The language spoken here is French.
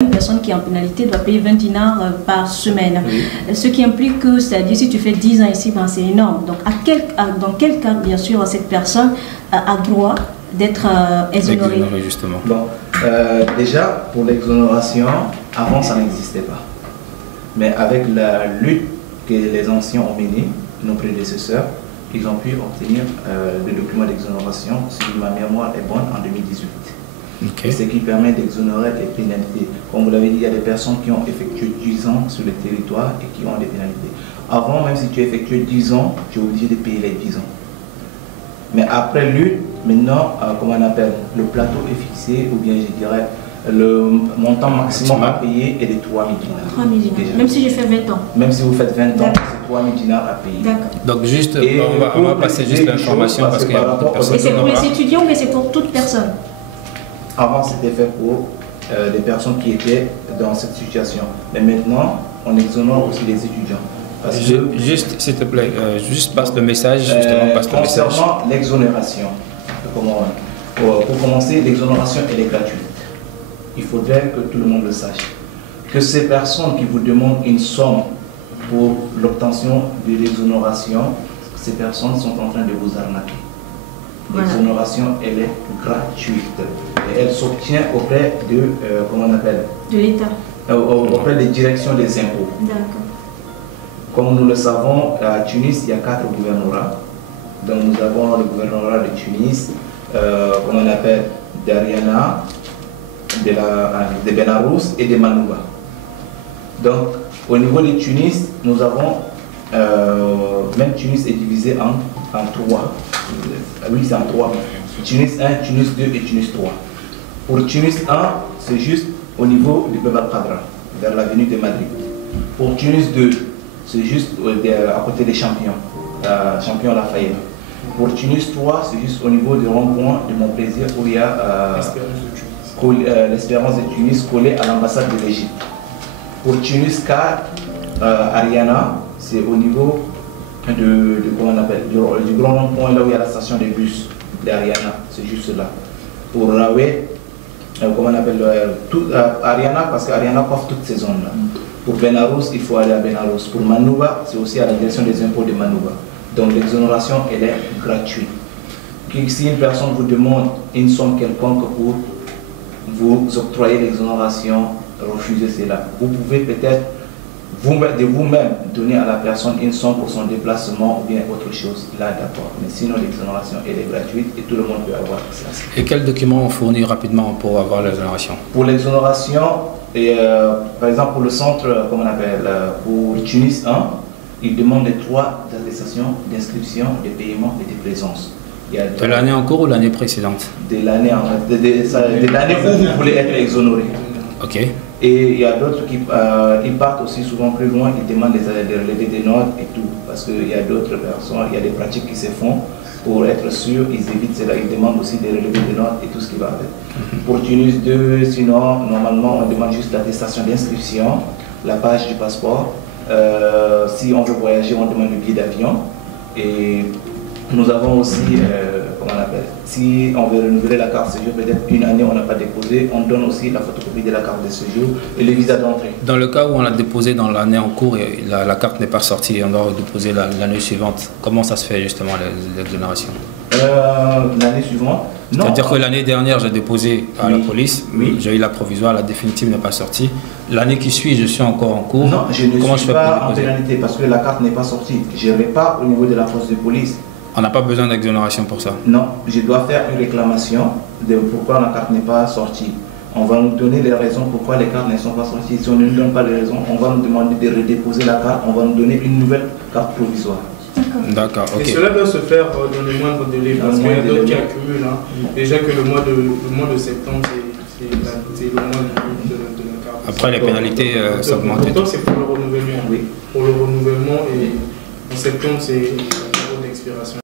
Une personne qui est en pénalité doit payer 20 dinars par semaine. Oui. Ce qui implique que, c'est-à-dire si tu fais 10 ans ici, ben, c'est énorme. Donc dans quel cas, bien sûr, cette personne a droit d'être exonérée? Justement. Bon, déjà, pour l'exonération, avant ça n'existait pas. Mais avec la lutte que les anciens ont menée, nos prédécesseurs, ils ont pu obtenir le document d'exonération, si ma mémoire est bonne, en 2018. Okay. Ce qui permet d'exonérer les pénalités. Comme vous l'avez dit, il y a des personnes qui ont effectué 10 ans sur le territoire et qui ont des pénalités. Avant, même si tu as effectué 10 ans, tu es obligé de payer les 10 ans. Mais après lutte, maintenant, comment on appelle, le plateau est fixé, ou bien je dirais, le montant maximum à payer est de 3 000 dinars. 3 000 dinars. Même si je fais 20 ans. Même si vous faites 20 ans, c'est 3 000 dinars à payer. D'accord. Donc juste, on va passer juste l'information parce qu'il y a beaucoup de personnes. Et c'est pour les étudiants, mais c'est pour toute personne? Avant, c'était fait pour les personnes qui étaient dans cette situation. Mais maintenant, on exonère aussi les étudiants. Parce que, juste, s'il te plaît, juste passe le message, justement, passe le message. Concernant l'exonération, pour commencer, l'exonération, elle est gratuite. Il faudrait que tout le monde le sache. Que ces personnes qui vous demandent une somme pour l'obtention de l'exonération, ces personnes sont en train de vous arnaquer. L'exonération, elle est gratuite. Et elle s'obtient auprès de, comment on appelle? De l'État. Auprès des directions des impôts. D'accord. Comme nous le savons, à Tunis, il y a 4 gouvernorats. Donc nous avons le gouvernorat de Tunis, comme on appelle, d'Ariana, de Benarous et de Manouba. Donc au niveau de Tunis, nous avons, même Tunis est divisé en 3. Oui, c'est en 3. Tunis 1, Tunis 2 et Tunis 3. Pour Tunis 1, c'est juste au niveau du Bab al-Khadra, vers l'avenue de Madrid. Pour Tunis 2, c'est juste à côté des Champions, Champions Lafayette. Pour Tunis 3, c'est juste au niveau du rond-point de Montplaisir où il y a l'Espérance de Tunis collée à l'ambassade de l'Égypte. Pour Tunis 4, Ariana, c'est au niveau comment on appelle, du grand rond-point là où il y a la station de bus d'Ariana, c'est juste là. Pour Rawé, comment on appelle, Ariana, parce qu'Ariana coiffe toutes ces zones-là. Pour Benarous, il faut aller à Benarous. Pour Manouba, c'est aussi à la direction des impôts de Manouba. Donc l'exonération, elle est gratuite. Si une personne vous demande une somme quelconque pour vous octroyer l'exonération, refusez cela. Vous pouvez peut-être de vous-même donner à la personne une somme pour son déplacement ou bien autre chose. Là, d'accord. Mais sinon, l'exonération, elle est gratuite et tout le monde peut avoir accès à ça. Et quels documents on fournit rapidement pour avoir l'exonération? Pour l'exonération, par exemple, pour le centre, comment on appelle, pour Tunis 1, il demande les 3 attestations d'inscription, de paiement et de présence. De l'année en cours ou l'année précédente? De l'année où vous voulez être exonéré. Ok. Et il y a d'autres qui ils partent aussi souvent plus loin, ils demandent des relevés des notes et tout. Parce qu'il y a d'autres personnes, il y a des pratiques qui se font pour être sûr, ils évitent cela, ils demandent aussi des relevés des notes et tout ce qui va avec. Pour Tunis 2, sinon, normalement, on demande juste l'attestation d'inscription, la page du passeport. Si on veut voyager, on demande le billet d'avion. Et nous avons aussi, comment on appelle, si on veut renouveler la carte de séjour, peut-être une année on n'a pas déposé, on donne aussi la photocopie de la carte de séjour et le visa d'entrée. Dans le cas où on l'a déposé dans l'année en cours et la carte n'est pas sortie et on doit déposer l'année suivante, comment ça se fait justement l'exonération? L'année suivante? C'est-à-dire que l'année dernière j'ai déposé à la police, j'ai eu la provisoire, la définitive n'est pas sortie. L'année qui suit, je suis encore en cours. Non, je ne suis pas en pénalité parce que la carte n'est pas sortie. Je ne vais pas au niveau de la force de police. On n'a pas besoin d'exonération pour ça? Non, je dois faire une réclamation de pourquoi la carte n'est pas sortie. On va nous donner les raisons pourquoi les cartes ne sont pas sorties. Si on ne nous donne pas les raisons, on va nous demander de redéposer la carte, on va nous donner une nouvelle carte provisoire. D'accord, ok. Et cela doit se faire dans les moindres délais, parce qu'il y a d'autres qui accumulent. Hein. Déjà que le mois de septembre, c'est le mois de la carte. Après, les pénalités s'augmentent. Pourtant, c'est pour le renouvellement. Oui. Pour le renouvellement, et en septembre, c'est le jour d'expiration.